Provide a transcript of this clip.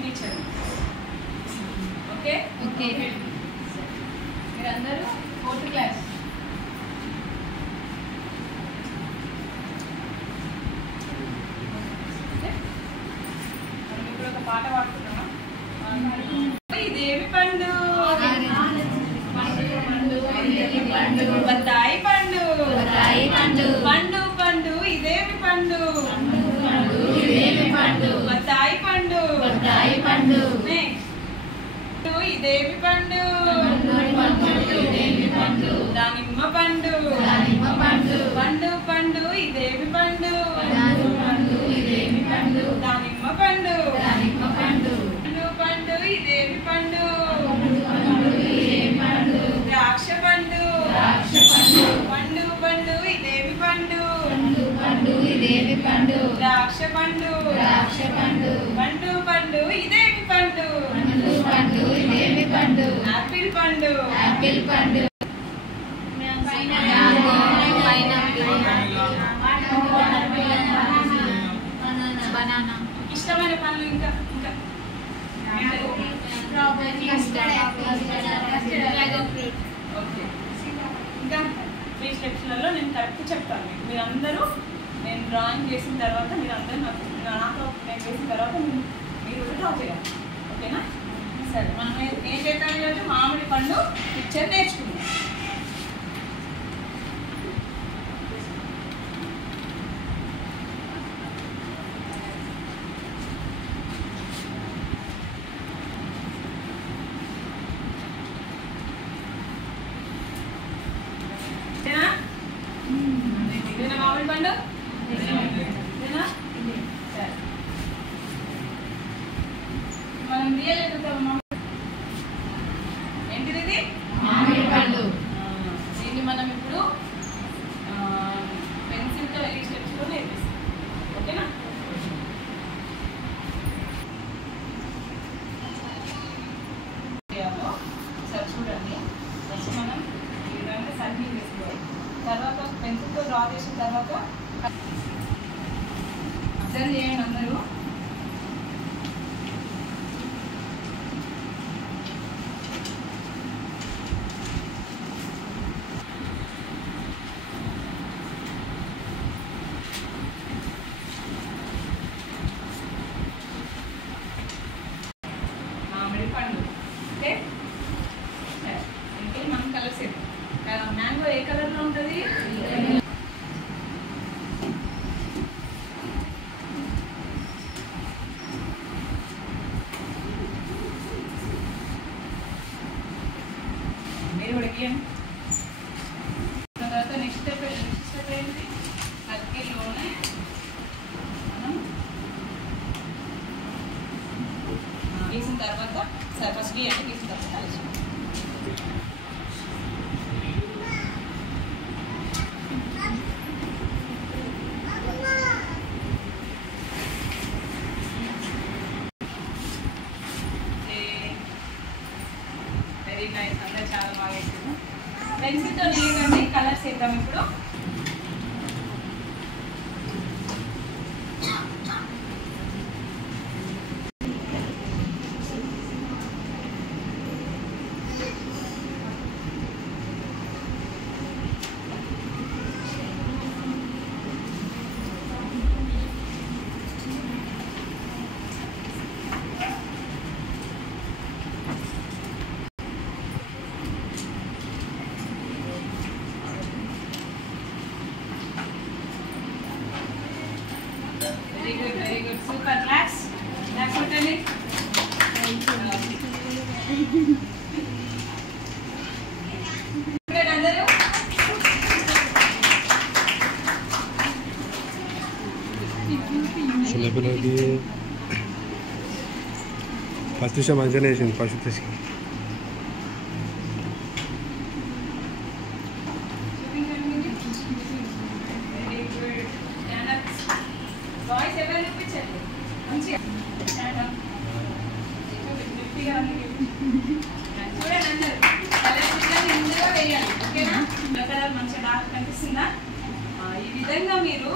Drawing teacher. Okay okay. మీరందరూ 4th class. మనం ఇప్పుడు ఒక పాట పాడుతున్నామా? ఇదేమి పండు? బత్తాయి పండు. పండు పండు ఇదేమి పండు? బత్తాయి పండు. ఇదేమి పండు? దానిమ్మ పండు. పండు పండు ఇదేమి పండు? దానిమ్మ పండు. పండు పండు ఇదేమి పండు? ద్రాక్ష పండు. పండు పండు ఇదేమి పండు? ద్రాక్ష పండు. పండు పండు ఇదేమి పండు? ఆపిల్ పండు. ఇష్టమైన పండ్లు ఇంకా ఇంకా ఓకే. ఇంకా 3 స్టెప్స్లలో నేను కరెక్ట్ చెప్తాను. మీరందరూ నేను డ్రాయింగ్ చేసిన తర్వాత మీరందరూ నాకు నేను చేసిన తర్వాత మీరు డ్రా చేయాలి. ఓకేనా? సరే, మనం ఏం చేద్దాం ఈరోజు? మామిడి పండు పిక్చర్ నేర్చుకుందాం. ఇదేనా మామిడి పండు? మనం రియల్ ఎదుగుతాం. ఏంటిది ఇది? మామిడి పండు. దీన్ని మనం ఇప్పుడు పెన్సిల్తో ఈ స్టెప్స్లో నేర్పిస్తాం. ఓకేనా? సార్ చూడండి, ఫస్ట్ మనం ఈ విధంగా సర్కిల్ వేసుకోవాలి. తర్వాత పెన్సిల్తో డ్రా చేసిన తర్వాత అబ్జర్వ్ చేయండి అందరూ. మామిడి పండు. ఓకే, ఇంకా మనం కలర్స్ మ్యాంగో ఏ కలర్లో ఉంటుంది? మీరు కూడా గీయండి. తర్వాత నెక్స్ట్ స్టెప్ ఏంటి? సర్కిల్లోనే మనం గీసిన తర్వాత ఫస్ట్ గీయండి, గీసిన తర్వాత కలిసి వెరీ నైస్. అందరూ చాలా బాగా వేసారు. పెన్సిల్తో నీకండి కలర్స్ వేద్దాం ఇప్పుడు. Very good. Super. Relax. Relax కొట్టండి. అందరూ చిన్నపిల్లలకి ఫస్ట్ విషయం మంచిగా వేసింది. ఫస్ట్ తీసుకు బాయ్స్ ఎవరు చూపించండి మంచిగా. చూడండి అందరు కలర్స్ ఇందులో వేయాలి. ఓకేనా? కలర్ మంచిగా డార్క్ కనిపిస్తుందా? ఈ విధంగా మీరు